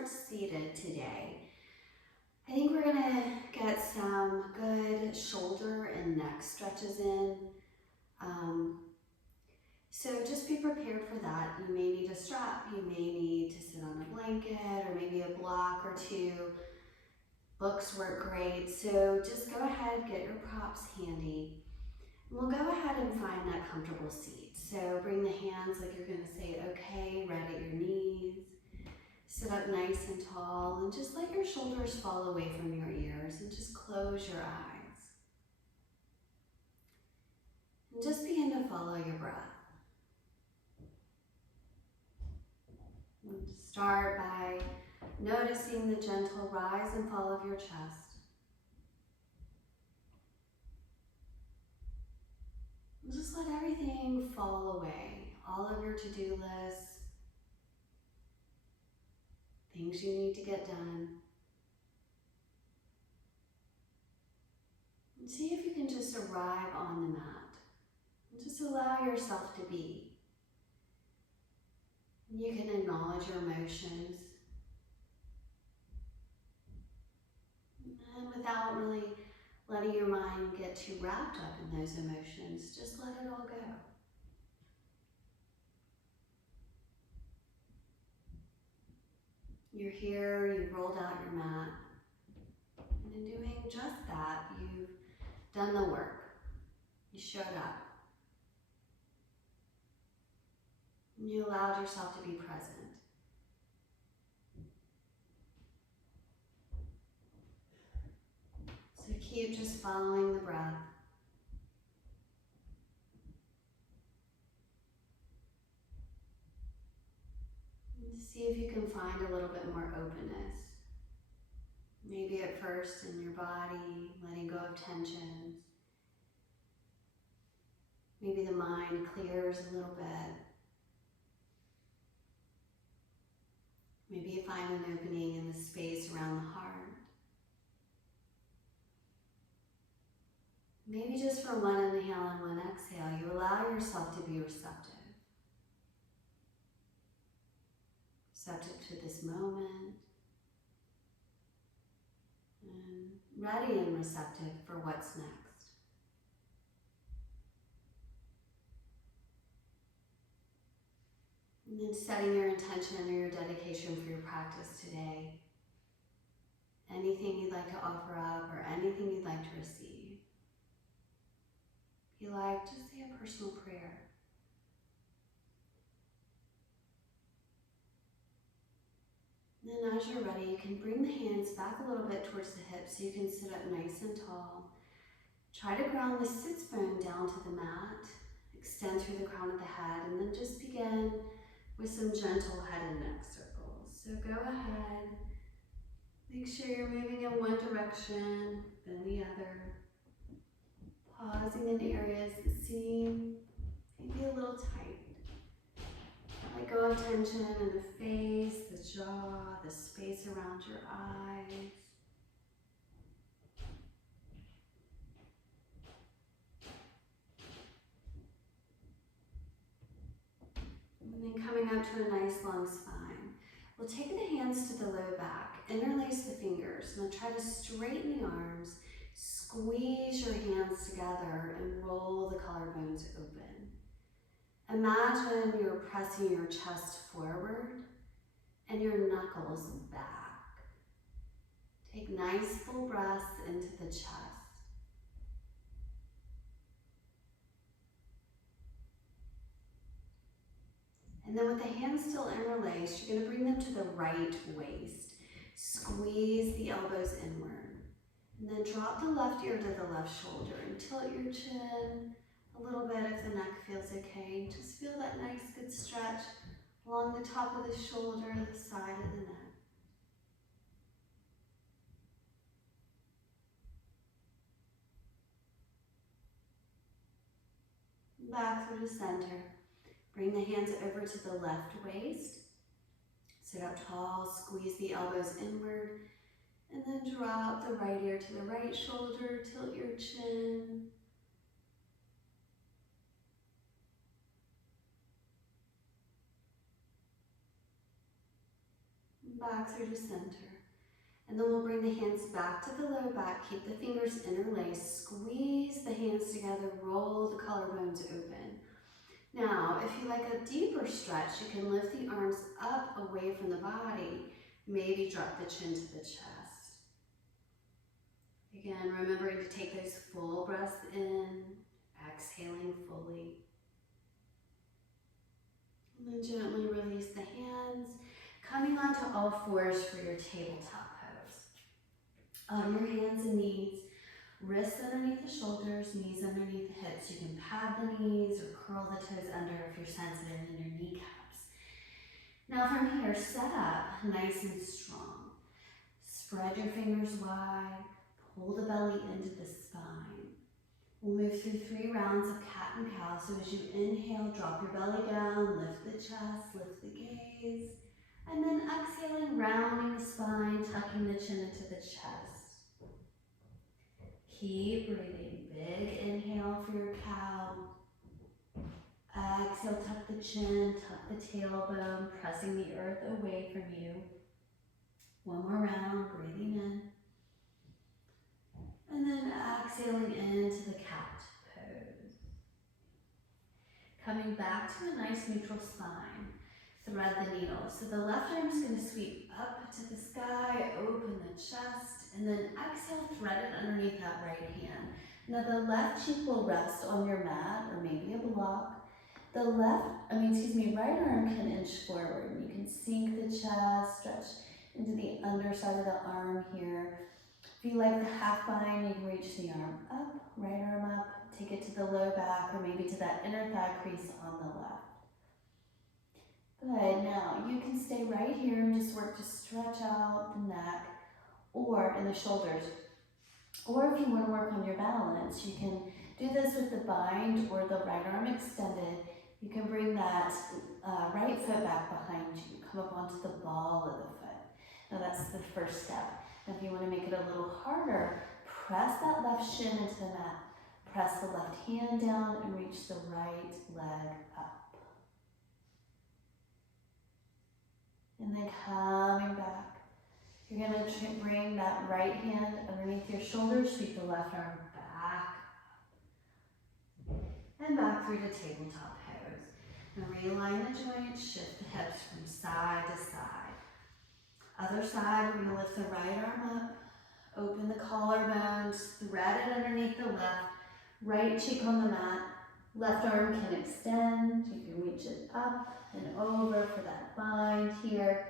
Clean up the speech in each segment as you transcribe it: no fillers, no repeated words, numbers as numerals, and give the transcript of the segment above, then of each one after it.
start seated today. I think we're gonna get some good shoulder and neck stretches in. So just be prepared for that. You may need a strap, you may need to sit on a blanket or maybe a block or two. Books work great, so just go ahead, get your props handy. We'll go ahead and find that comfortable seat. So bring the hands like you're gonna say okay, right at your knees. Sit up nice and tall and just let your shoulders fall away from your ears and just close your eyes. And just begin to follow your breath. And start by noticing the gentle rise and fall of your chest. And just let everything fall away. All of your to-do lists, things you need to get done. And see if you can just arrive on the mat. And just allow yourself to be. You can acknowledge your emotions. And without really letting your mind get too wrapped up in those emotions, just let it all go. You're here, you've rolled out your mat, and in doing just that, you've done the work. You showed up. And you allowed yourself to be present. So keep just following the breath. And see if you can find a little bit more openness. Maybe at first in your body, letting go of tensions. Maybe the mind clears a little bit. Maybe you find an opening in the space around the heart. Maybe just for one inhale and one exhale, you allow yourself to be receptive. Receptive to this moment. And ready and receptive for what's next. And then setting your intention and your dedication for your practice today. Anything you'd like to offer up or anything you'd like to receive. If you like, just say a personal prayer. And then as you're ready, you can bring the hands back a little bit towards the hips so you can sit up nice and tall. Try to ground the sits bone down to the mat. Extend through the crown of the head and then just begin with some gentle head and neck circles. So go ahead, make sure you're moving in one direction, then the other. Pausing in areas that seem maybe a little tight. Let go of tension in the face, the jaw, the space around your eyes. And then coming up to a nice long spine. We'll take the hands to the low back, interlace the fingers, and then try to straighten the arms, squeeze your hands together, and roll the collarbones open. Imagine you're pressing your chest forward and your knuckles back. Take nice full breaths into the chest. And then with the hands still interlaced, you're going to bring them to the right waist. Squeeze the elbows inward. And then drop the left ear to the left shoulder and tilt your chin a little bit if the neck feels okay. Just feel that nice good stretch along the top of the shoulder, the side of the neck. Back through the center. Bring the hands over to the left waist. Sit up tall, squeeze the elbows inward, and then drop the right ear to the right shoulder, tilt your chin. back through to center. And then we'll bring the hands back to the low back, keep the fingers interlaced, squeeze the hands together, roll the collarbones open. Now, if you like a deeper stretch, you can lift the arms up away from the body, maybe drop the chin to the chest. Again, remembering to take those full breaths in, exhaling fully. And then gently release the hands, coming onto all fours for your tabletop pose. On your hands and knees, wrists underneath the shoulders, knees underneath the hips. You can pad the knees or curl the toes under if you're sensitive in your kneecaps. Now from here, set up nice and strong. Spread your fingers wide, pull the belly into the spine. We'll move through 3 rounds of cat and cow. So as you inhale, drop your belly down, lift the chest, lift the gaze. And then exhaling, rounding the spine, tucking the chin into the chest. Keep breathing. Big inhale for your cow. Exhale, tuck the chin, tuck the tailbone, pressing the earth away from you. One more round, breathing in. And then exhaling into the cat pose. Coming back to a nice neutral spine. Thread the needle. So the left arm is going to sweep up to the sky, open the chest, and then exhale, thread it underneath that right hand. Now the left cheek will rest on your mat or maybe a block. The right arm can inch forward. You can sink the chest, stretch into the underside of the arm here. If you like the half bind, you can reach the arm up, right arm up, take it to the low back or maybe to that inner thigh crease on the left. Good, now you can stay right here and just work to stretch out the neck or in the shoulders. Or if you want to work on your balance, you can do this with the bind or the right arm extended. You can bring that right foot back behind you, come up onto the ball of the foot. Now that's the first step. Now if you want to make it a little harder, press that left shin into the mat. Press the left hand down and reach the right leg up. And then coming back. You're going to bring that right hand underneath your shoulders, sweep the left arm back and back through to tabletop pose. Now realign the joints, shift the hips from side to side. Other side, we're going to lift the right arm up, open the collarbones, thread it underneath the left, right cheek on the mat. Left arm can extend, you can reach it up and over for that bind here.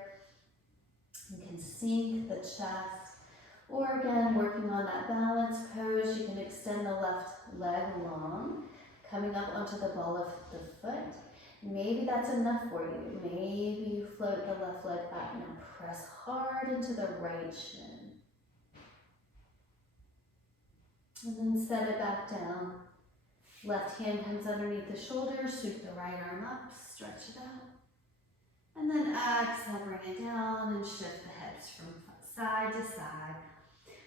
You can sink the chest, or again, working on that balance pose, you can extend the left leg long, coming up onto the ball of the foot. Maybe that's enough for you. Maybe you float the left leg back. Now press hard into the right shin. And then set it back down. Left hand comes underneath the shoulders, sweep the right arm up, stretch it out. And then exhale, bring it down and shift the hips from side to side.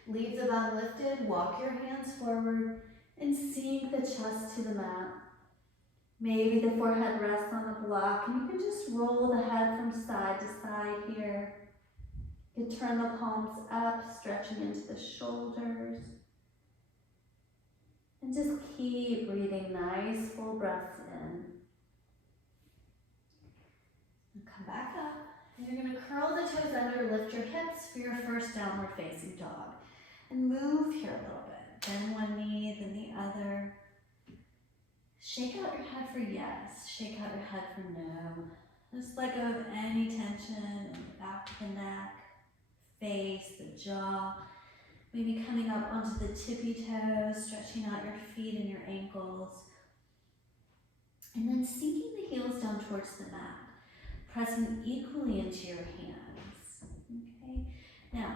Leave the bum lifted, walk your hands forward and sink the chest to the mat. Maybe the forehead rests on the block and you can just roll the head from side to side here. You can turn the palms up, stretching into the shoulders. And just keep breathing nice full breaths in. And come back up. And you're going to curl the toes under, lift your hips for your first downward facing dog. And move here a little bit. Bend one knee, then the other. Shake out your head for yes. Shake out your head for no. Just let go of any tension in the back of the neck, face, the jaw. Maybe coming up onto the tippy toes, stretching out your feet and your ankles. And then sinking the heels down towards the mat, pressing equally into your hands. Okay. Now,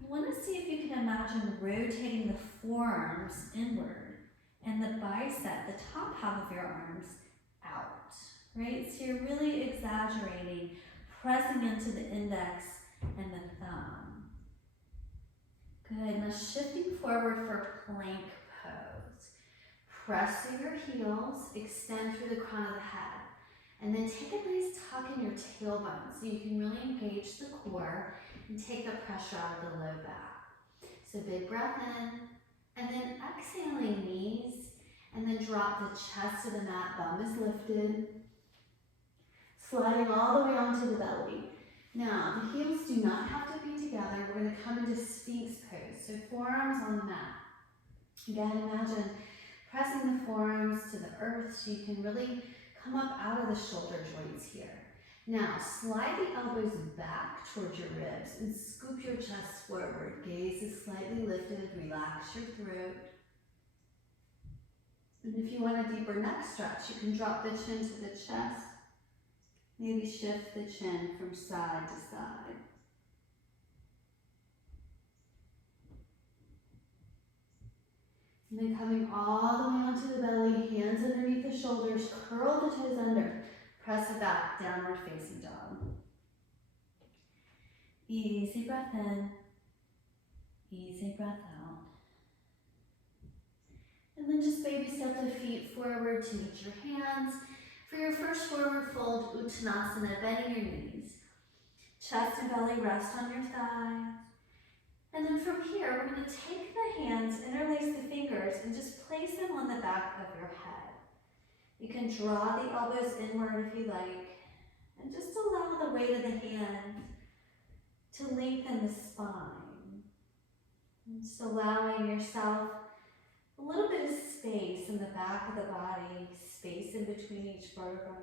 you want to see if you can imagine rotating the forearms inward and the bicep, the top half of your arms, out. Right? So you're really exaggerating, pressing into the index and the thumb. Good, now shifting forward for plank pose. Press through your heels, extend through the crown of the head. And then take a nice tuck in your tailbone so you can really engage the core and take the pressure out of the low back. So big breath in, and then exhaling knees, and then drop the chest to the mat, bum is lifted. Sliding all the way onto the belly. Now, the heels do not have to be together. We're going to come into Sphinx pose. So forearms on the mat. Again, imagine pressing the forearms to the earth so you can really come up out of the shoulder joints here. Now, slide the elbows back towards your ribs and scoop your chest forward. Gaze is slightly lifted. Relax your throat. And if you want a deeper neck stretch, you can drop the chin to the chest. Maybe shift the chin from side to side. And then coming all the way onto the belly, hands underneath the shoulders, curl the toes under, press it back, downward facing dog. Easy breath in, easy breath out. And then just baby step the feet forward to meet your hands. For your first forward fold, Uttanasana, bending your knees. Chest and belly rest on your thighs. And then from here, we're going to take the hands, interlace the fingers, and just place them on the back of your head. You can draw the elbows inward if you like, and just allow the weight of the hand to lengthen the spine. And just allowing yourself a little bit of space in the back of the body, space in between each vertebra.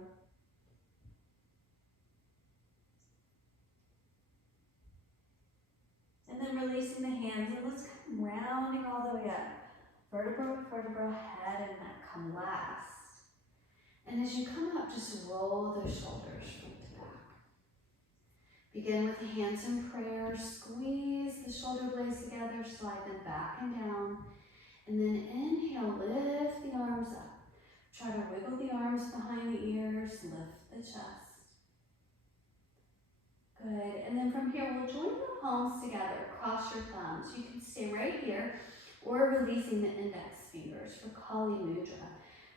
And then releasing the hands, and let's come rounding all the way up. Vertebra, vertebra, head and neck come last. And as you come up, just roll those shoulders front to back. Begin with the hands in prayer. Squeeze the shoulder blades together, slide them back and down. And then inhale, lift the arms up. Try to wiggle the arms behind the ears, lift the chest. Good, and then from here, we'll join the palms together, cross your thumbs. You can stay right here, or releasing the index fingers for Kali Mudra.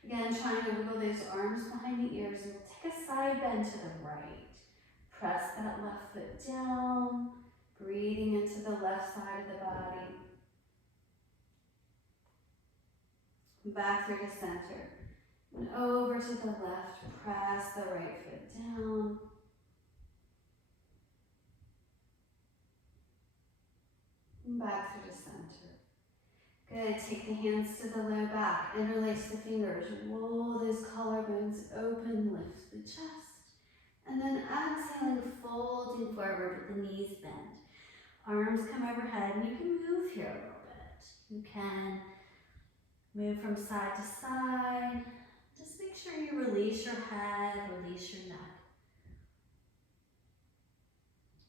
Again, trying to wiggle those arms behind the ears, and we'll take a side bend to the right. Press that left foot down, breathing into the left side of the body. Back through to center, and over to the left, press the right foot down. Back through to center. Good, take the hands to the low back, interlace the fingers, roll those collarbones open, lift the chest. And then exhaling, folding forward with the knees bent. Arms come overhead, and you can move here a little bit. You can move from side to side. Just make sure you release your head, release your neck.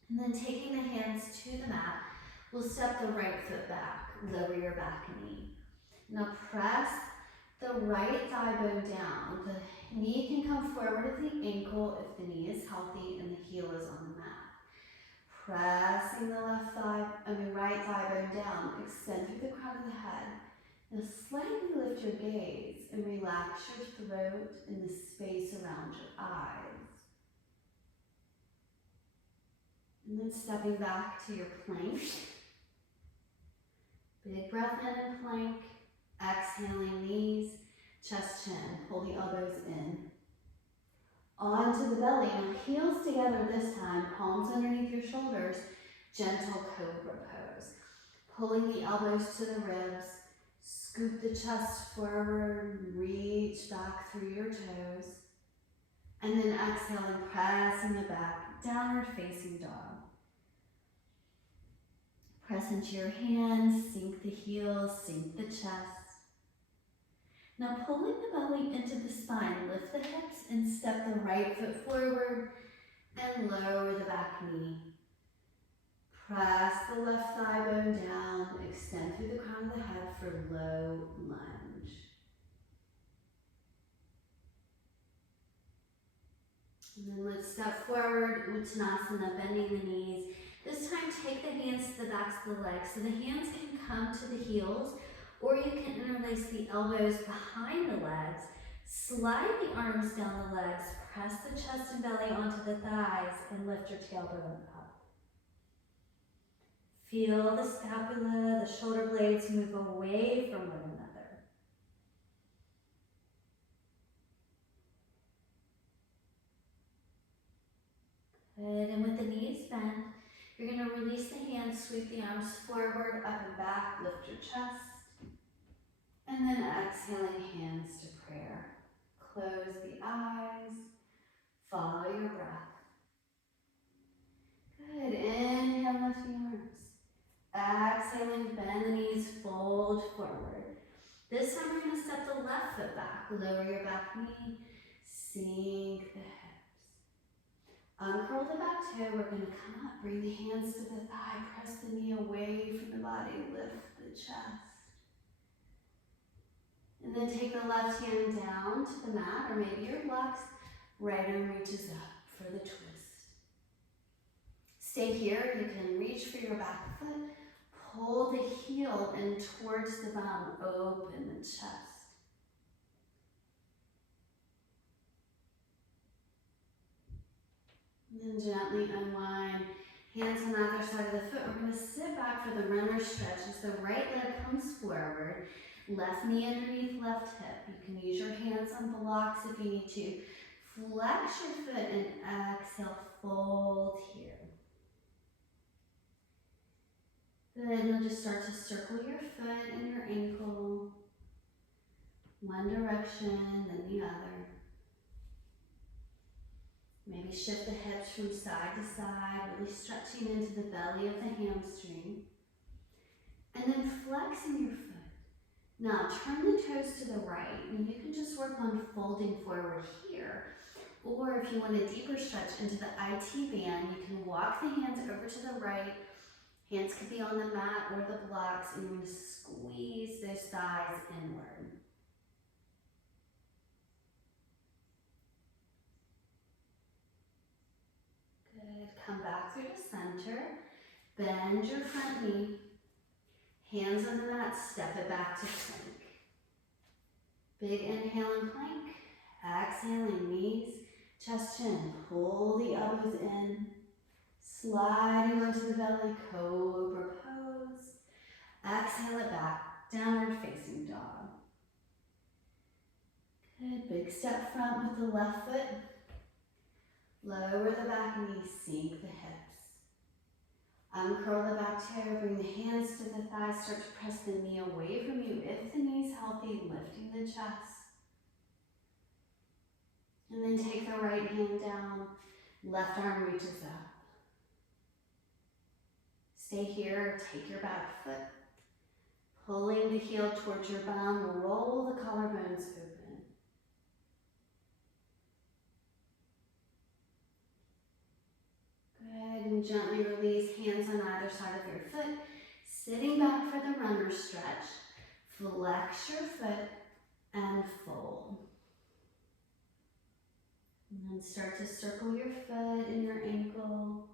And then taking the hands to the mat, we'll step the right foot back, lower your back knee. Now press the right thigh bone down. The knee can come forward at the ankle if the knee is healthy and the heel is on the mat. Pressing the right thigh bone down, extend through the crown of the head. Now slightly lift your gaze and relax your throat and the space around your eyes. And then stepping back to your plank. Big breath in and plank. Exhaling knees, chest, chin. Pull the elbows in. Onto the belly. Now heels together this time. Palms underneath your shoulders. Gentle cobra pose. Pulling the elbows to the ribs. Scoop the chest forward. Reach back through your toes. And then exhaling, pressing the back. Downward facing dog. Press into your hands, sink the heels, sink the chest. Now pulling the belly into the spine, lift the hips and step the right foot forward and lower the back knee. Press the left thigh bone down, extend through the crown of the head for low lunge. And then let's step forward, Uttanasana, bending the knees. This time, take the hands to the backs of the legs. So the hands can come to the heels, or you can interlace the elbows behind the legs, Slide the arms down the legs, press the chest and belly onto the thighs, and lift your tailbone up. Feel the scapula, the shoulder blades move away from one another. Good, and with the knees bent, you're going to release the hands, sweep the arms forward, up and back, lift your chest. And then exhaling, hands to prayer. Close the eyes, follow your breath. Good, inhale, lift the arms. Exhaling, bend the knees, fold forward. This time we're going to step the left foot back, lower your back knee, sink the hips. Uncurl the back toe, we're going to come up, bring the hands to the thigh, press the knee away from the body, lift the chest. And then take the left hand down to the mat, or maybe your blocks, right arm reaches up for the twist. Stay here, you can reach for your back foot, pull the heel in towards the bum, open the chest. And then gently unwind, hands on either side of the foot. We're going to sit back for the runner stretch as the right leg comes forward, left knee underneath left hip. You can use your hands on blocks if you need to. Flex your foot and exhale, fold here. Good, now just start to circle your foot and your ankle, one direction, then the other. Maybe shift the hips from side to side, really stretching into the belly of the hamstring. And then flexing your foot. Now turn the toes to the right, and you can just work on folding forward here. Or if you want a deeper stretch into the IT band, you can walk the hands over to the right. Hands could be on the mat or the blocks, and you're going to squeeze those thighs inward. Good. Come back through the center. Bend your front knee. Hands on the mat, step it back to plank. Big inhale and plank. Exhaling, knees, chest, chin. Pull the elbows in. Sliding onto the belly, cobra pose. Exhale it back, downward facing dog. Good, big step front with the left foot. Lower the back knee, sink the hips. Uncurl the back toe, bring the hands to the thighs, start to press the knee away from you. If the knee's healthy, lifting the chest. And then take the right hand down, left arm reaches up. Stay here, take your back foot, pulling the heel towards your bum, roll the collarbones open. Good, and gently release, hands on either side of your foot, sitting back for the runner stretch. Flex your foot and fold. And then start to circle your foot and your ankle.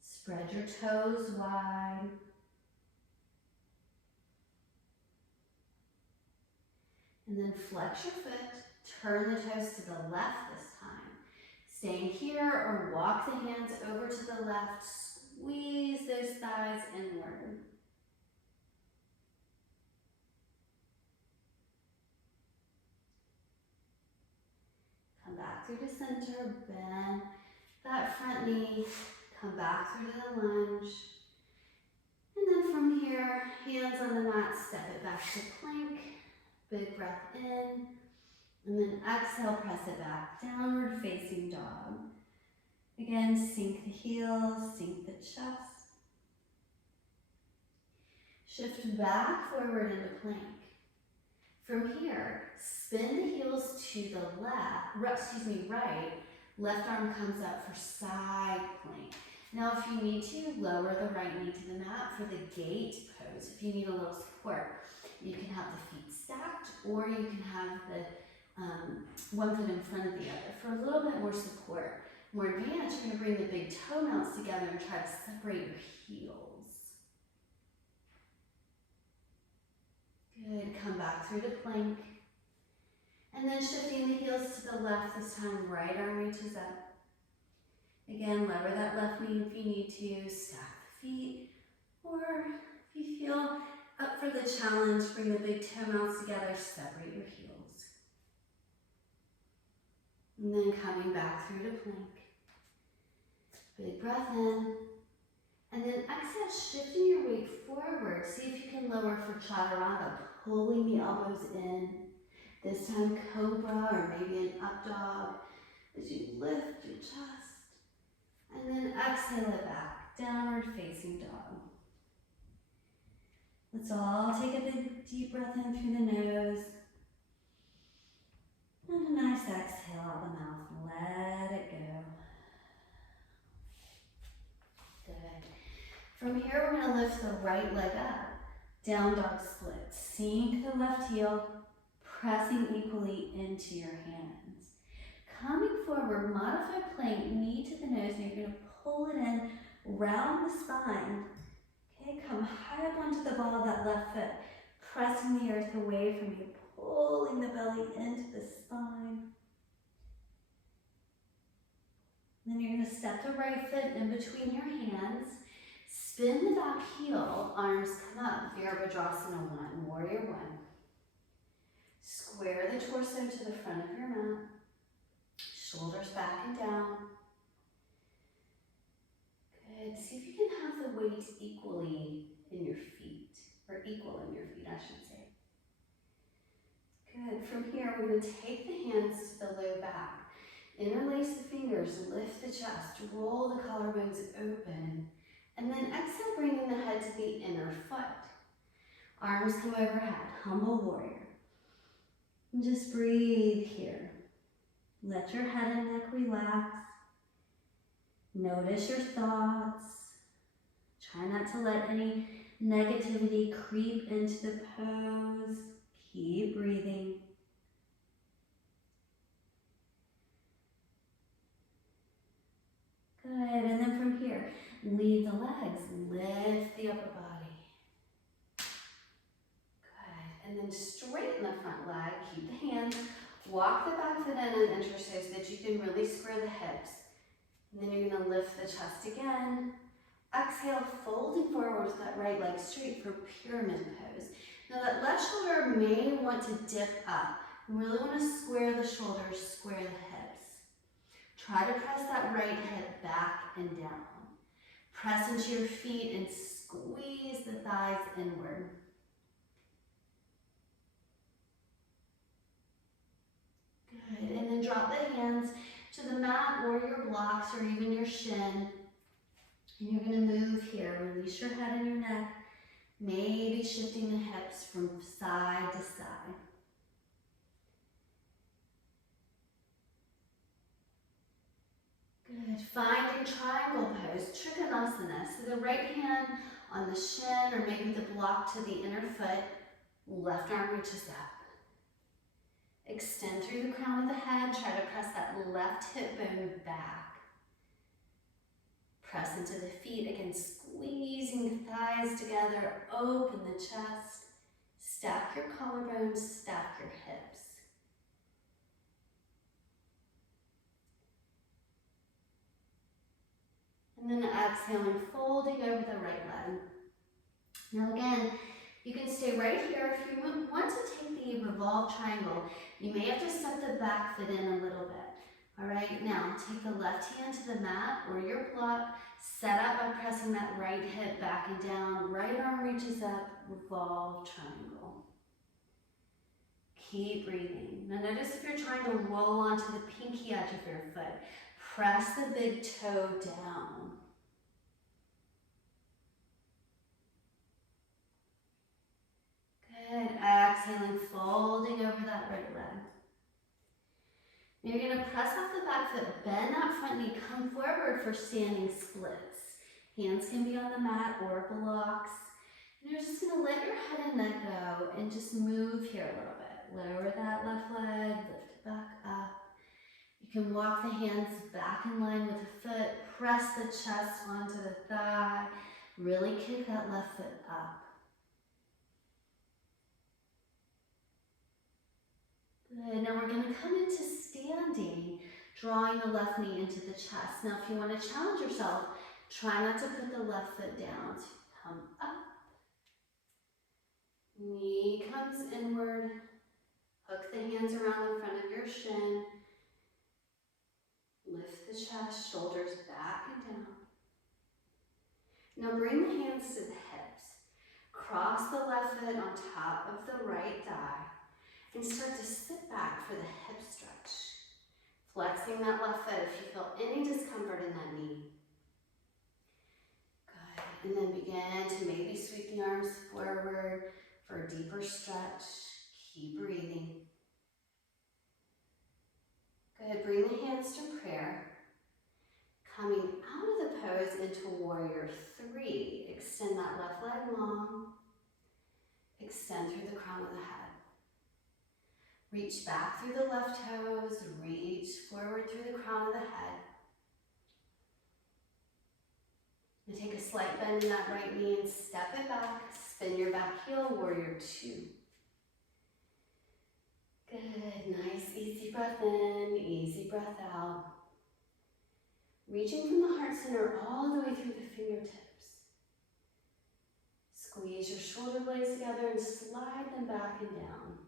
Spread your toes wide. And then flex your foot, turn the toes to the left this time. Staying here or walk the hands over to the left, squeeze those thighs inward. Come back through the center, bend that front knee, come back through to the lunge. And then from here, hands on the mat, step it back to plank. Big breath in, and then exhale, press it back, downward facing dog. Again, sink the heels, sink the chest. Shift back forward into plank. From here, spin the heels to the right, left arm comes up for side plank. Now if you need to, lower the right knee to the mat for the gate pose. If you need a little support, you can have the feet stacked, or you can have the one foot in front of the other for a little bit more support. More advanced, you're going to bring the big toenails together and try to separate your heels. Good, come back through to plank. And then shifting the heels to the left, this time right arm reaches up. Again, lower that left knee if you need to, stack the feet, or if you feel up for the challenge, bring the big toe mounts together, separate your heels. And then coming back through to plank. Big breath in. And then exhale, shifting your weight forward. See if you can lower for chaturanga, pulling the elbows in. This time cobra or maybe an up dog as you lift your chest. And then exhale it back, downward facing dog. Let's all take a big deep breath in through the nose. And a nice exhale out the mouth. Let it go. Good. From here, we're going to lift the right leg up. Down dog split. Sink the left heel, pressing equally into your hands. Coming forward, modified plank, knee to the nose, and you're going to pull it in, round the spine. Okay, come high up onto the ball of that left foot, pressing the earth away from you, pulling the belly into the spine. Then you're going to step the right foot in between your hands, spin the back heel, arms come up, Virabhadrasana 1, Warrior 1. Square the torso to the front of your mat, shoulders back and down. Good. See if you can have the weight equally in your feet, or equal in your feet, I should say. Good. From here, we're going to take the hands to the low back. Interlace the fingers, lift the chest, roll the collarbones open, and then exhale, bringing the head to the inner foot. Arms come overhead, humble warrior. And just breathe here. Let your head and neck relax. Notice your thoughts. Try not to let any negativity creep into the pose. Keep breathing. Good, and then from here, lead the legs, lift the upper body. Good, and then straighten the front leg, keep the hands, walk the back foot in and interso so that you can really square the hips. And then you're gonna lift the chest again. Exhale, folding forward with that right leg straight for pyramid pose. Now that left shoulder may want to dip up. You really wanna square the shoulders, square the hips. Try to press that right hip back and down. Press into your feet and squeeze the thighs inward. Good, and then drop the hands to the mat or your blocks or even your shin. And you're gonna move here, release your head and your neck, maybe shifting the hips from side to side. Good, finding triangle pose, Trikonasana. So the right hand on the shin or maybe the block to the inner foot, left arm reaches up. Extend through the crown of the head, try to press that left hip bone back. Press into the feet, again squeezing the thighs together, open the chest, stack your collarbones, stack your hips. And then exhaling, folding over the right leg. Now again, you can stay right here. If you want to take the revolved triangle, you may have to step the back foot in a little bit. All right, now take the left hand to the mat or your block, set up by pressing that right hip back and down, right arm reaches up, revolve triangle. Keep breathing. Now notice if you're trying to roll onto the pinky edge of your foot, press the big toe down. Good, exhaling, folding over that right leg. You're going to press off the back foot, bend that front knee, come forward for standing splits. Hands can be on the mat or blocks. And you're just going to let your head and neck go and just move here a little bit. Lower that left leg, lift it back up. You can walk the hands back in line with the foot, press the chest onto the thigh, really kick that left foot up. Good. Now we're going to come into standing, drawing the left knee into the chest. Now if you want to challenge yourself, try not to put the left foot down. So come up. Knee comes inward. Hook the hands around the front of your shin. Lift the chest, shoulders back and down. Now bring the hands to the hips. Cross the left foot on top of the right thigh and start to sit back for the hip stretch. Flexing that left foot if you feel any discomfort in that knee. Good. And then begin to maybe sweep the arms forward for a deeper stretch. Keep breathing. Good. Bring the hands to prayer. Coming out of the pose into warrior 3. Extend that left leg long. Extend through the crown of the head. Reach back through the left toes. Reach forward through the crown of the head. And take a slight bend in that right knee and step it back. Spin your back heel, warrior 2. Good. Nice, easy breath in, easy breath out. Reaching from the heart center all the way through the fingertips. Squeeze your shoulder blades together and slide them back and down.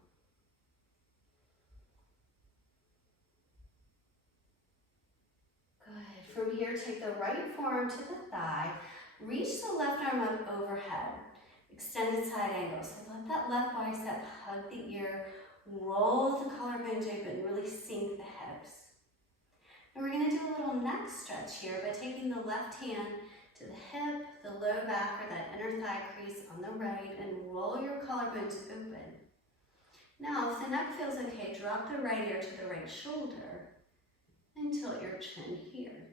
Good. From here, take the right forearm to the thigh. Reach the left arm up overhead. Extended side angle. So let that left bicep hug the ear. Roll the collarbones open. Really sink the hips. And we're going to do a little neck stretch here by taking the left hand to the hip, the low back, or that inner thigh crease on the right, and roll your collarbones open. Now, if the neck feels okay, drop the right ear to the right shoulder and tilt your chin here.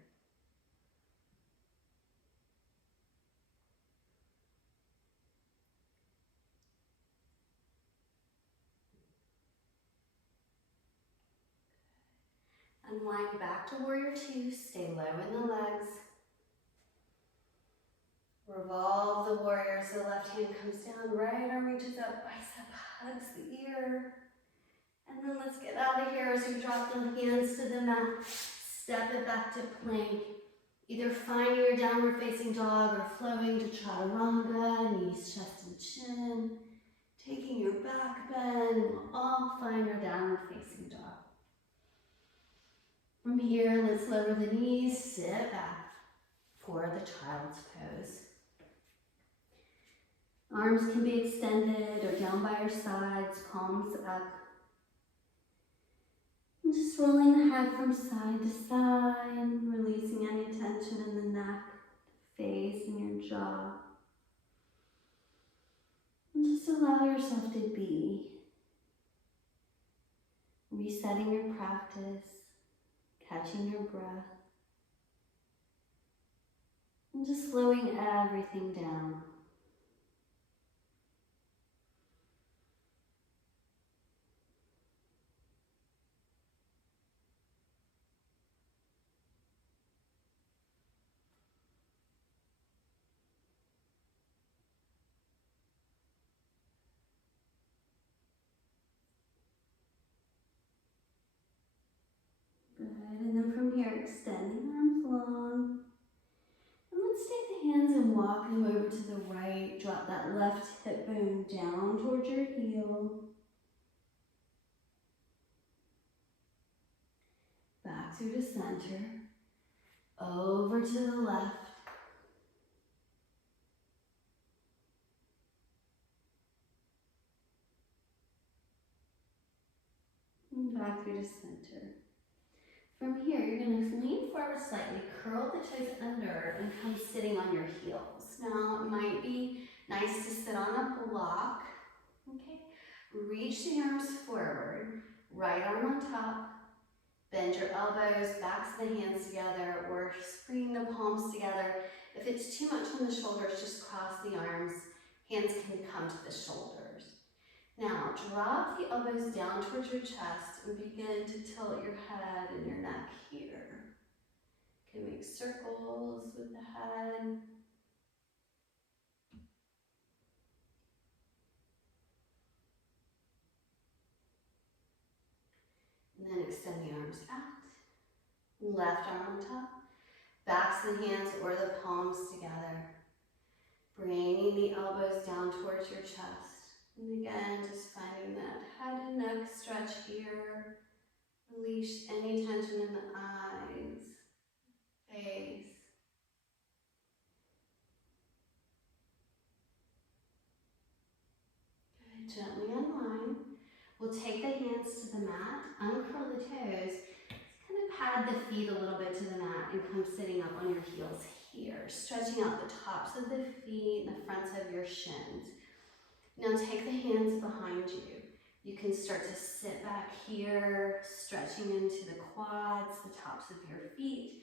Unwind back to warrior 2, stay low in the legs. Revolve the warrior so the left hand comes down, right arm reaches up, bicep hugs the ear. And then let's get out of here as you drop the hands to the mat. Step it back to plank. Either finding your downward facing dog or flowing to chaturanga, knees, chest, and chin. Taking your back bend, we'll all find our downward facing dog. From here, let's lower the knees, sit back for the child's pose. Arms can be extended or down by your sides, palms up. And just rolling the head from side to side, releasing any tension in the neck, face, and your jaw. And just allow yourself to be. Resetting your practice, catching your breath, and just slowing everything down. Good, and then from here, extending arms long. And let's take the hands and walk them over to the right. Drop that left hip bone down towards your heel. Back through to center. Over to the left. And back through to center. From here, you're going to lean forward slightly, curl the toes under, and come sitting on your heels. Now, it might be nice to sit on a block. Okay, reach the arms forward, right arm on top, bend your elbows, backs of the hands together, or bring the palms together. If it's too much on the shoulders, just cross the arms. Hands can come to the shoulders. Now, drop the elbows down towards your chest and begin to tilt your head and your neck here. You can make circles with the head. then extend the arms out. Left arm on top. Backs of the hands or the palms together. Bringing the elbows down towards your chest. And again, just finding that head and neck stretch here. Release any tension in the eyes, face. Good. Gently unwind. We'll take the hands to the mat, uncurl the toes, kind of pad the feet a little bit to the mat and come sitting up on your heels here, stretching out the tops of the feet and the fronts of your shins. Now take the hands behind you. You can start to sit back here, stretching into the quads, the tops of your feet.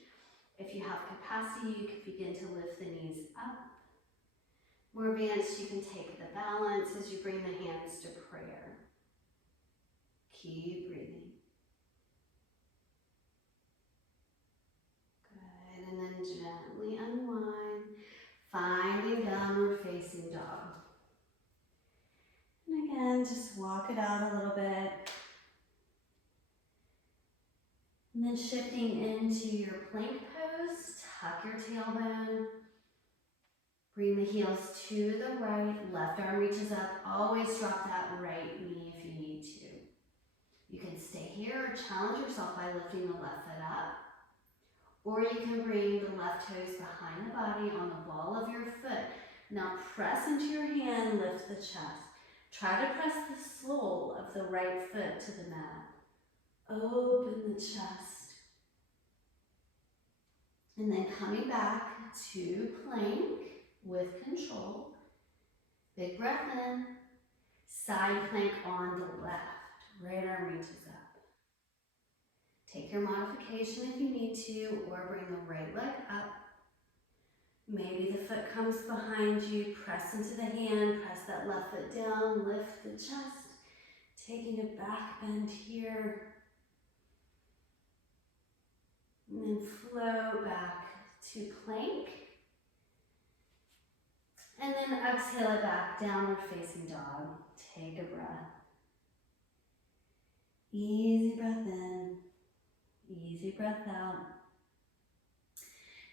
If you have capacity, you can begin to lift the knees up. More advanced, you can take the balance as you bring the hands to prayer. Keep breathing. Good, and then gently unwind, finding downward facing dog. And again, just walk it out a little bit. And then shifting into your plank pose, tuck your tailbone. Bring the heels to the right, left arm reaches up. Always drop that right knee if you need to. You can stay here or challenge yourself by lifting the left foot up. Or you can bring the left toes behind the body on the ball of your foot. Now press into your hand, lift the chest. Try to press the sole of the right foot to the mat. Open the chest. And then coming back to plank with control. Big breath in. Side plank on the left. Right arm reaches up. Take your modification if you need to, or bring the right leg up. Maybe the foot comes behind you, press into the hand, press that left foot down, lift the chest, taking a back bend here. And then flow back to plank. And then exhale it back, downward facing dog. Take a breath. Easy breath in, easy breath out.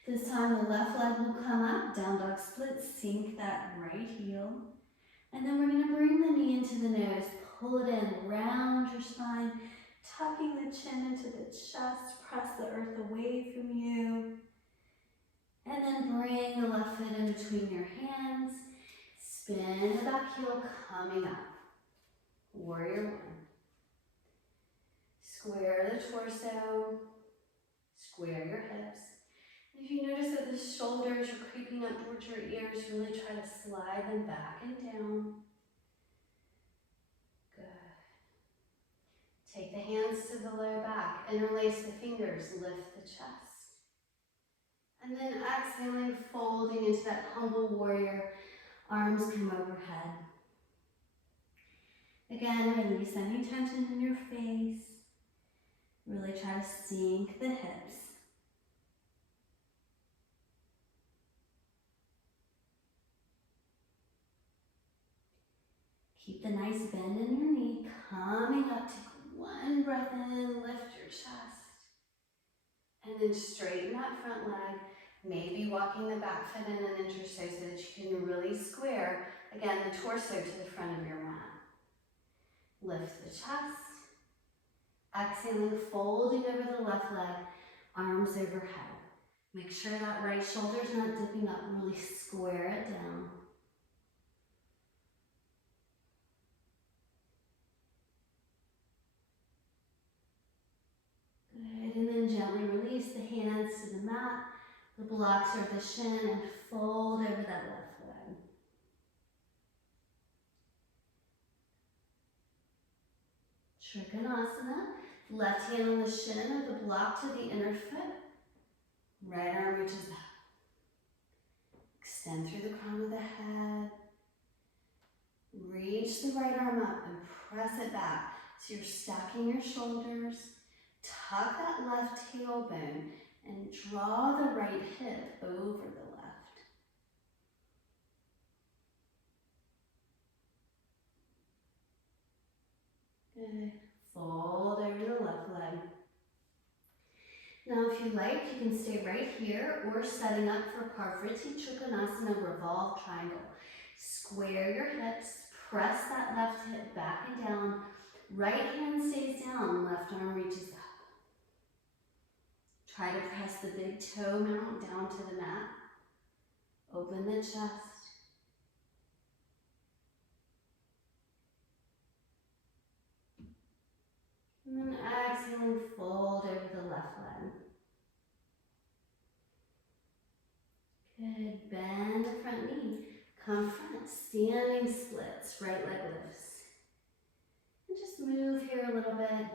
This time the left leg will come up, down dog split, sink that right heel. And then we're gonna bring the knee into the nose, pull it in, round your spine, tucking the chin into the chest, press the earth away from you. And then bring the left foot in between your hands, spin the back heel, coming up. Warrior one. Square the torso, square your hips. If you notice that the shoulders are creeping up towards your ears, really try to slide them back and down. Good. Take the hands to the low back, interlace the fingers, lift the chest. And then exhaling, folding into that humble warrior, arms come overhead. Again, release any tension in your face. Really try to sink the hips. Keep the nice bend in your knee, coming up, take one breath in, lift your chest. And then straighten that front leg, maybe walking the back foot in an inch or so that you can really square, again, the torso to the front of your mat. Lift the chest. Exhaling, folding over the left leg, arms overhead. Make sure that right shoulder's not dipping up, really square it down. Good, and then gently release the hands to the mat, the blocks or the shin, and fold over that left leg. Trikonasana, left hand on the shin or the block to the inner foot. Right arm reaches up. Extend through the crown of the head. Reach the right arm up and press it back. So you're stacking your shoulders. Tuck that left tailbone and draw the right hip over the left. Good. Fold over the left leg. Now if you like, you can stay right here or setting up for Parvati Trikonasana revolve triangle. Square your hips, press that left hip back and down. Right hand stays down, left arm reaches up. Try to press the big toe mount down to the mat. Open the chest. And then exhaling, fold over the left leg. Good, bend the front knee. Come front, standing splits, right leg lifts. And just move here a little bit.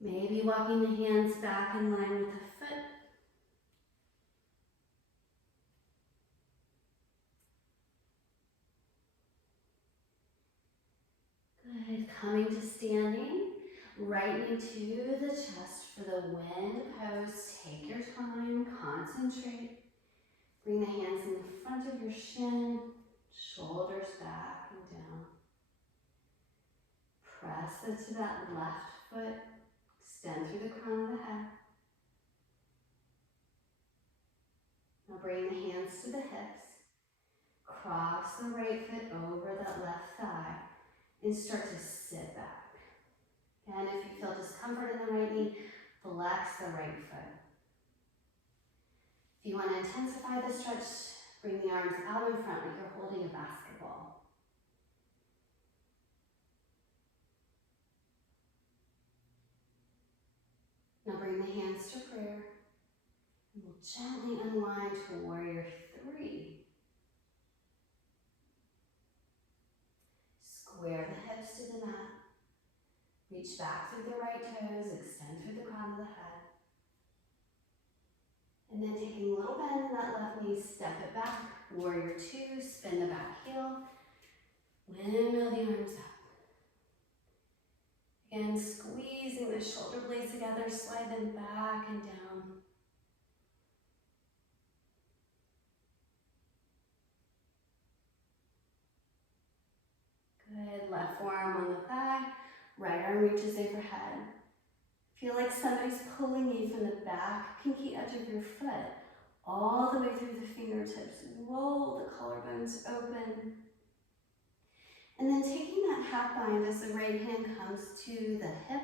Maybe walking the hands back in line with the foot. Good, coming to standing. Right knee to the chest for the wind pose. Take your time, concentrate. Bring the hands in the front of your shin, shoulders back and down. Press into that left foot, extend through the crown of the head. Now bring the hands to the hips. Cross the right foot over that left thigh and start to sit back. And if you feel discomfort in the right knee, flex the right foot. If you want to intensify the stretch, bring the arms out in front like you're holding a basketball. Now bring the hands to prayer. And we'll gently unwind to warrior three. Square the hips to the mat. Reach back through the right toes, extend through the crown of the head. And then taking a little bend in that left knee, step it back. Warrior two, spin the back heel. Windmill the arms up. Again, squeezing the shoulder blades together, slide them back and down. Good, left forearm on the thigh, right arm reaches overhead. Feel like somebody's pulling you from the back, pinky edge of your foot, all the way through the fingertips. Roll the collarbones open. And then taking that half bind as the right hand comes to the hip,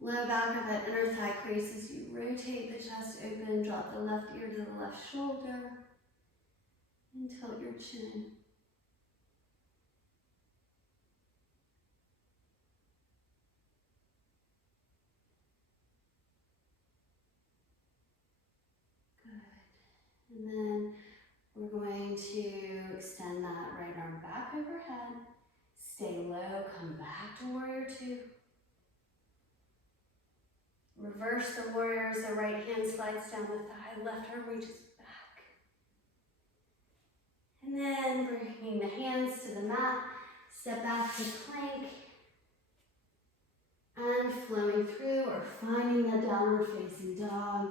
low back of that inner thigh crease as you rotate the chest open, drop the left ear to the left shoulder, and tilt your chin. And then we're going to extend that right arm back overhead. Stay low, come back to warrior two. Reverse the warrior as the right hand slides down the thigh, left arm reaches back. And then bringing the hands to the mat, step back to plank. And flowing through or finding that downward facing dog.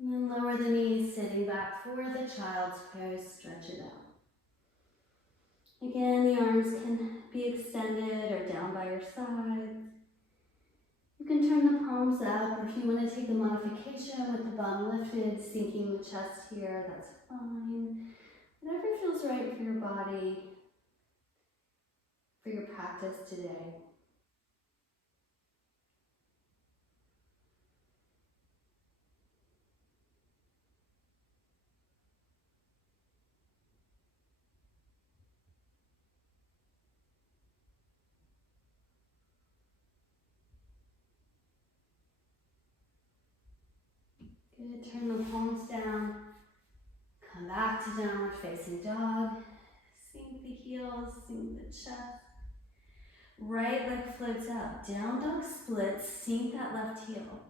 And then lower the knees, sitting back for the child's pose, stretch it out. Again, the arms can be extended or down by your sides. You can turn the palms up, or if you want to take the modification with the bum lifted, sinking the chest here, that's fine. Whatever feels right for your body, for your practice today. Good, turn the palms down. Come back to downward facing dog. Sink the heels, sink the chest. Right leg floats up. Down dog splits, sink that left heel.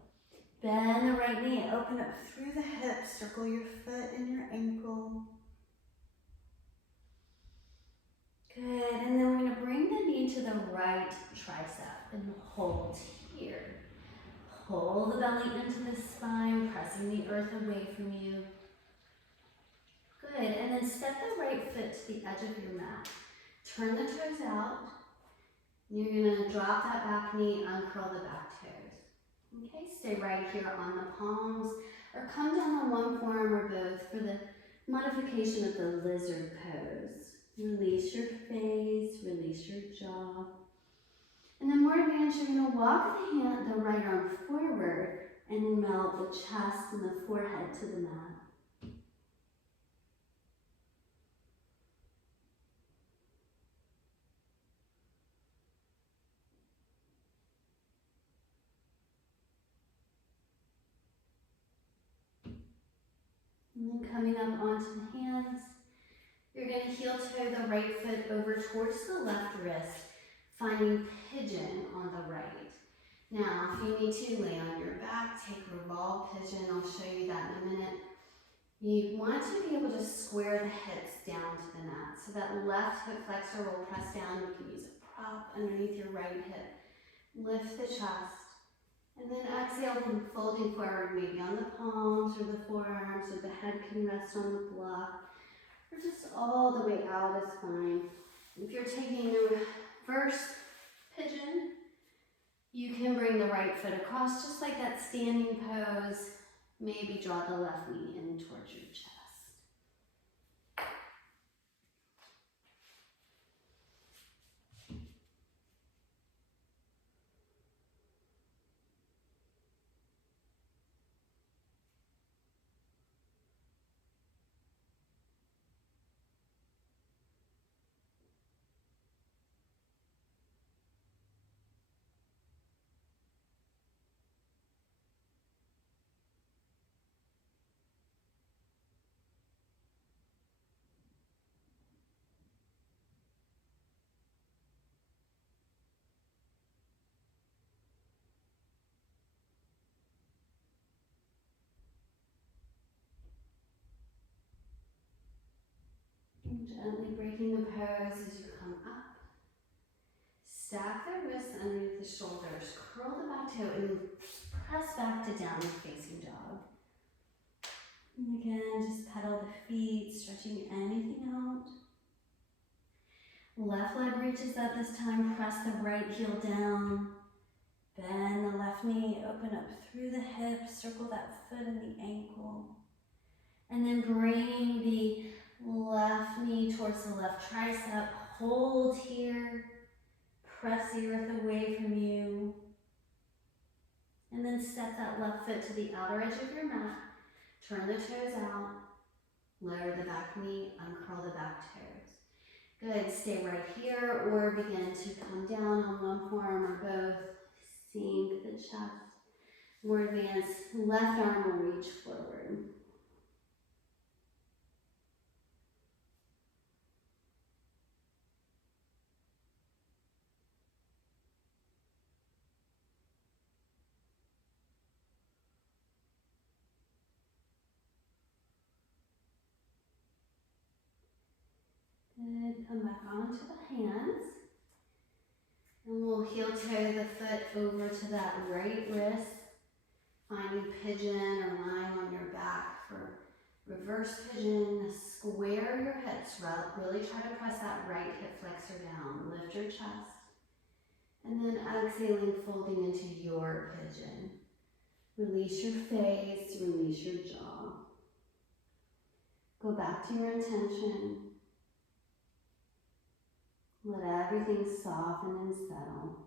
Bend the right knee, open up through the hips. Circle your foot and your ankle. Good, and then we're going to bring the knee to the right tricep and hold here. Pull the belly into the spine, pressing the earth away from you. Good, and then step the right foot to the edge of your mat. Turn the toes out. You're gonna drop that back knee, uncurl the back toes. Okay, stay right here on the palms, or come down on one forearm or both for the modification of the lizard pose. Release your face, release your jaw. And then more advanced, you're gonna walk the right arm forward and melt the chest and the forehead to the mat. And then coming up onto the hands, you're going to heel toe the right foot over towards the left wrist, finding pigeon on the right. Now, if you need to lay on your back, take revolve pigeon. I'll show you that in a minute. You want to be able to square the hips down to the mat. So that left hip flexor will press down. You can use a prop underneath your right hip. Lift the chest. And then exhale, folding forward, maybe on the palms or the forearms, or the head can rest on the block, or just all the way out is fine. If you're taking a reverse pigeon, you can bring the right foot across, just like that standing pose. Maybe draw the left knee in towards your chest. And gently breaking the pose as you come up. Stack the wrists underneath the shoulders. Curl the back toe and press back to downward facing dog. And again, just pedal the feet, stretching anything out. Left leg reaches up this time. Press the right heel down. Bend the left knee, open up through the hip. Circle that foot and the ankle. And then bring the left knee towards the left tricep. Hold here. Press the earth away from you. And then step that left foot to the outer edge of your mat. Turn the toes out. Lower the back knee. Uncurl the back toes. Good. Stay right here or begin to come down on one forearm or both. Sink the chest. More advanced. Left arm will reach forward. Good. Come back onto the hands. And we'll heel toe the foot over to that right wrist. Finding pigeon or lying on your back for reverse pigeon. Square your hips. Really try to press that right hip flexor down. Lift your chest. And then exhaling, folding into your pigeon. Release your face, release your jaw. Go back to your intention. Let everything soften and settle.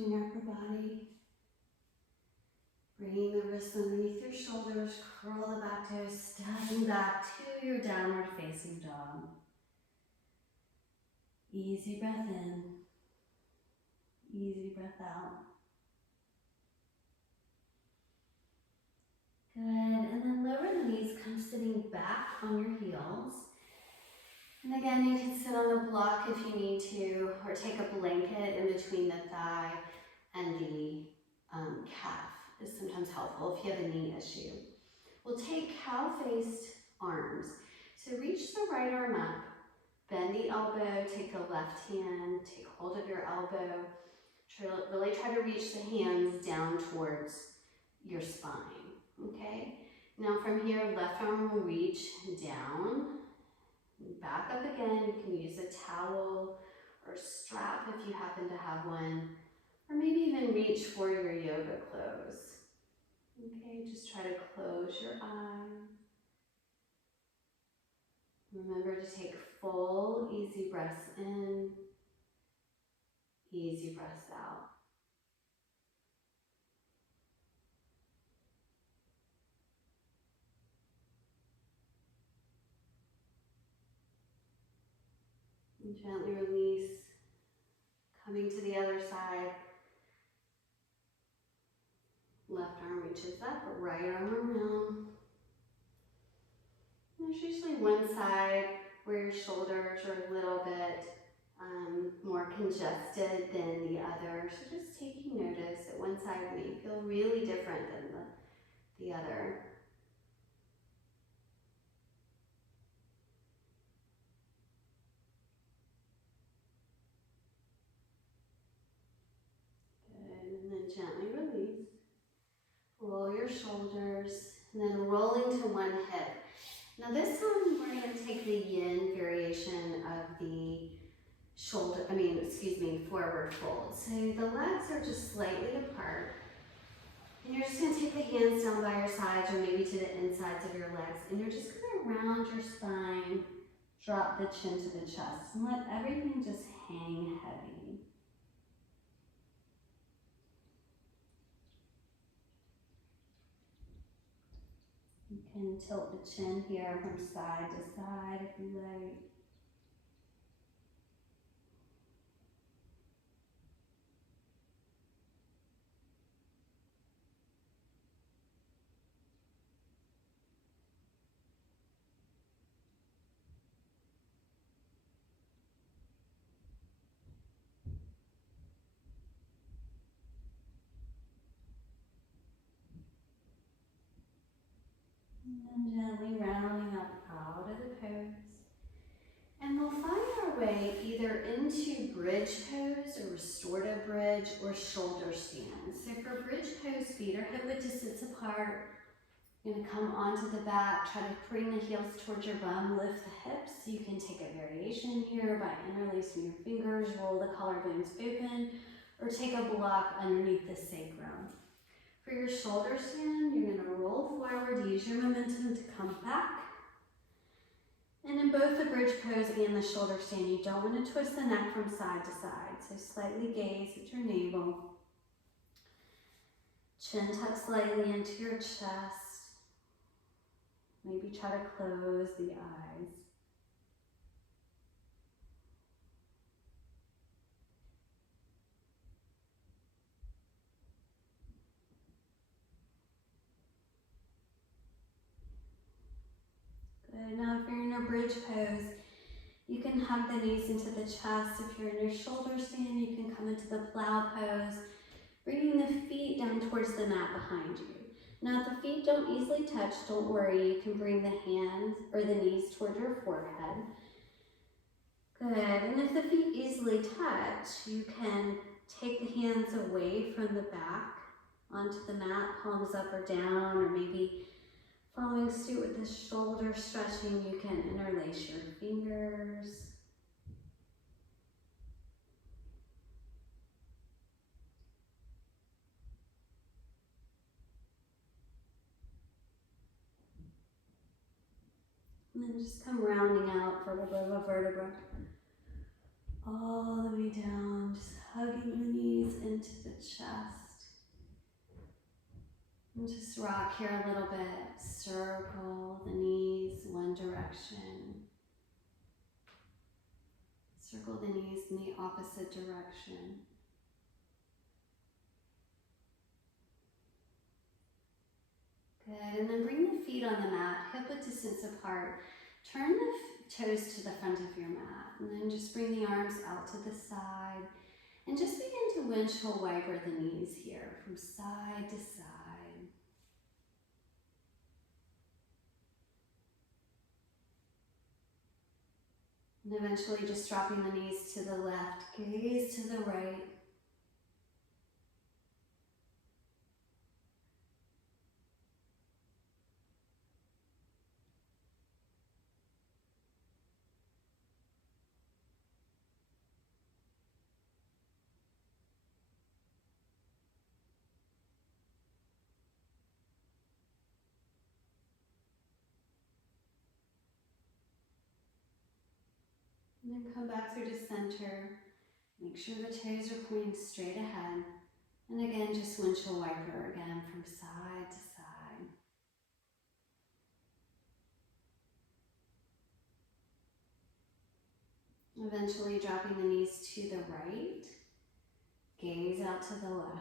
of your upper body. Bringing the wrists underneath your shoulders, curl the back toes, stepping back to your downward facing dog. Easy breath in, easy breath out. Good, and then lower the knees, come sitting back on your heels. And again, you can sit on a block if you need to, or take a blanket in between the thigh and the calf is sometimes helpful if you have a knee issue. We'll take cow-faced arms. So reach the right arm up, bend the elbow, take the left hand, take hold of your elbow. Really try to reach the hands down towards your spine, okay? Now from here, left arm will reach down, back up again. You can use a towel or strap if you happen to have one, or maybe even reach for your yoga clothes. Okay, just try to close your eyes. Remember to take full, easy breaths in, easy breaths out. And gently release, coming to the other side. Left arm reaches up, right arm around. There's usually one side where your shoulders are a little bit more congested than the other. So just taking notice that one side may feel really different than the other. Good, and then gently release. Roll your shoulders, and then rolling to one hip. Now this one, we're going to take the yin variation of the forward fold. So the legs are just slightly apart. And you're just going to take the hands down by your sides or maybe to the insides of your legs. And you're just going to round your spine, drop the chin to the chest, and let everything just hang heavy. You can tilt the chin here from side to side if you like. And gently rounding up out of the pose. And we'll find our way either into bridge pose or restorative bridge or shoulder stand. So for bridge pose, feet are hip width distance apart. You're going to come onto the back, try to bring the heels towards your bum, lift the hips. You can take a variation here by interlacing your fingers, roll the collarbones open, or take a block underneath the sacrum. For your shoulder stand, you're going to roll forward, use your momentum to come back. And in both the bridge pose and the shoulder stand, you don't want to twist the neck from side to side. So slightly gaze at your navel. Chin tucks slightly into your chest. Maybe try to close the eyes. Good. Now if you're in a bridge pose, you can hug the knees into the chest. If you're in your shoulder stand, you can come into the plow pose, bringing the feet down towards the mat behind you. Now if the feet don't easily touch, don't worry. You can bring the hands or the knees toward your forehead. Good. And if the feet easily touch, you can take the hands away from the back onto the mat, palms up or down, or maybe following suit with the shoulder stretching, you can interlace your fingers. And then just come rounding out vertebra by vertebra. All the way down, just hugging the knees into the chest. And just rock here a little bit. Circle the knees one direction. Circle the knees in the opposite direction. Good, and then bring the feet on the mat, hip-width distance apart. Turn the toes to the front of your mat, and then just bring the arms out to the side. And just begin to windshield wiper the knees here from side to side. And eventually just dropping the knees to the left, gaze to the right. And then come back through to center. Make sure the toes are pointing straight ahead. And again, just windshield wiper again from side to side. Eventually dropping the knees to the right. Gaze out to the left.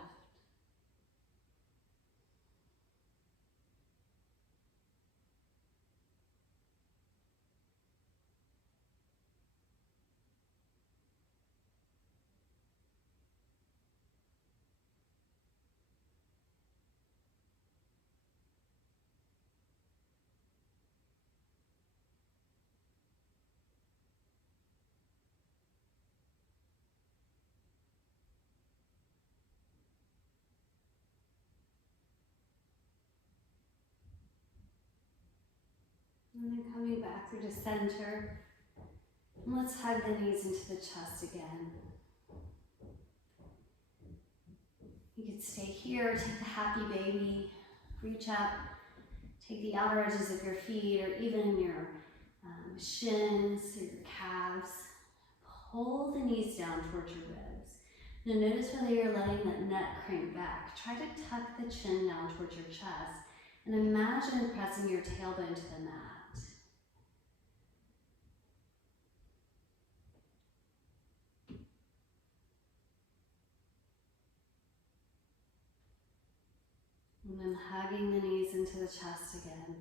And then coming back through to center. And let's hug the knees into the chest again. You can stay here, take the happy baby, reach up, take the outer edges of your feet or even your shins or your calves. Pull the knees down towards your ribs. Now notice whether you're letting that neck crank back. Try to tuck the chin down towards your chest and imagine pressing your tailbone to the mat. And then hugging the knees into the chest again.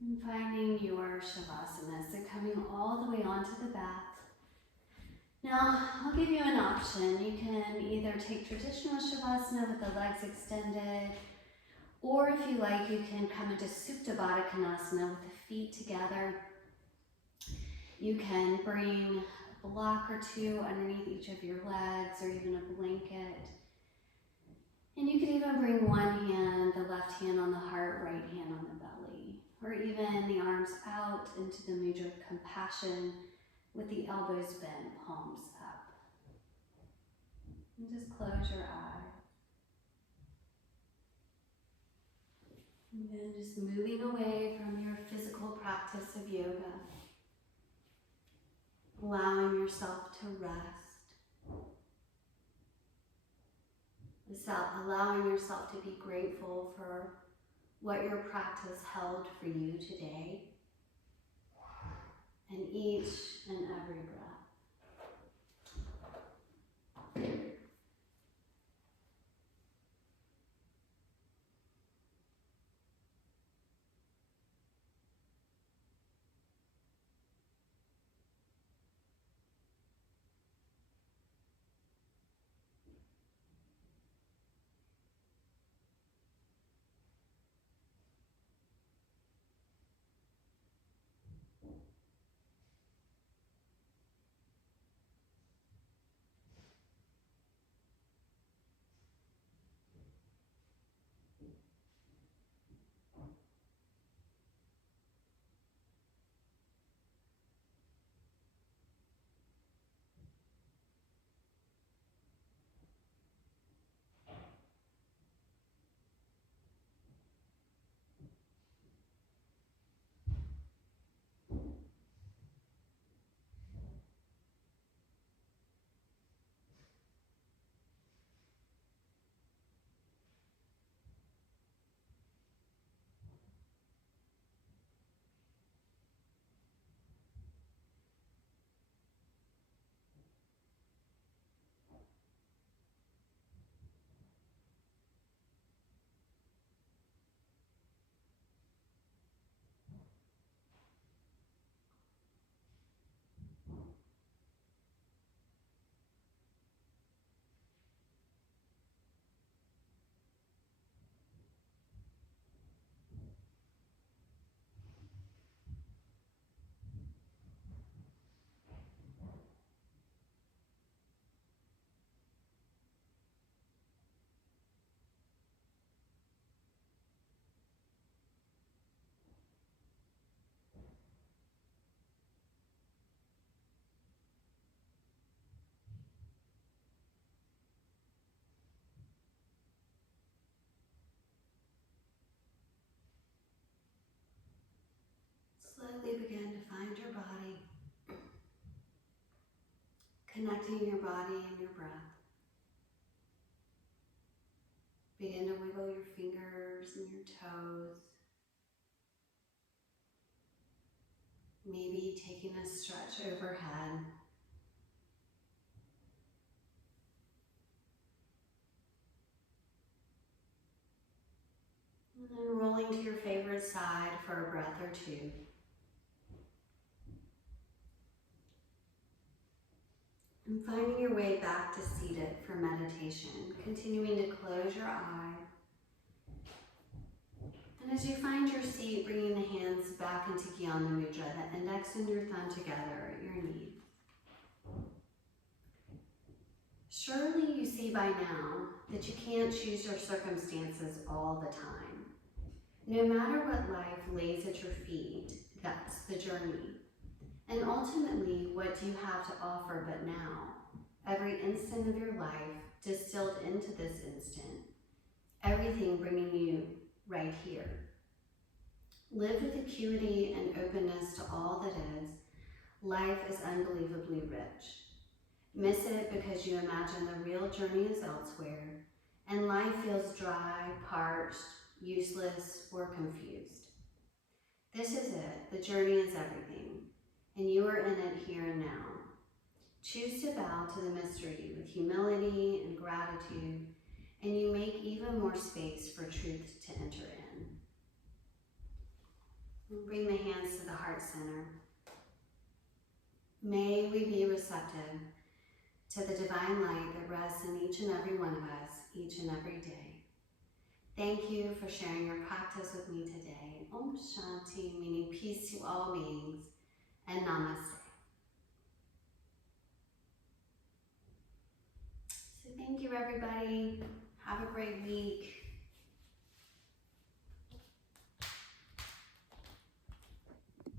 And finding your Shavasana. So coming all the way onto the back. Now, I'll give you an option. You can either take traditional Shavasana with the legs extended, or if you like, you can come into Supta Baddha Konasana with the feet together. You can bring a block or two underneath each of your legs, or even a blanket. And you could even bring one hand, the left hand on the heart, right hand on the belly, or even the arms out into the mudra of compassion with the elbows bent, palms up. And just close your eyes. And then just moving away from your physical practice of yoga, allowing yourself to rest. Allowing yourself to be grateful for what your practice held for you today, and each and every breath. connecting your body and your breath. Begin to wiggle your fingers and your toes. Maybe taking a stretch overhead. And then rolling to your favorite side for a breath or two. And finding your way back to seated for meditation, continuing to close your eye. And as you find your seat, bringing the hands back into Gyana Mudra, the index and your thumb together at your knee. Surely you see by now that you can't choose your circumstances all the time. No matter what life lays at your feet, that's the journey. And ultimately, what do you have to offer but now? Every instant of your life distilled into this instant. Everything bringing you right here. Live with acuity and openness to all that is. Life is unbelievably rich. Miss it because you imagine the real journey is elsewhere, and life feels dry, parched, useless, or confused. This is it. The journey is everything, and you are in it here and now. Choose to bow to the mystery with humility and gratitude, and you make even more space for truth to enter in. And bring the hands to the heart center. May we be receptive to the divine light that rests in each and every one of us, each and every day. Thank you for sharing your practice with me today. Om Shanti, meaning peace to all beings, and Namaste. So thank you, everybody. Have a great week.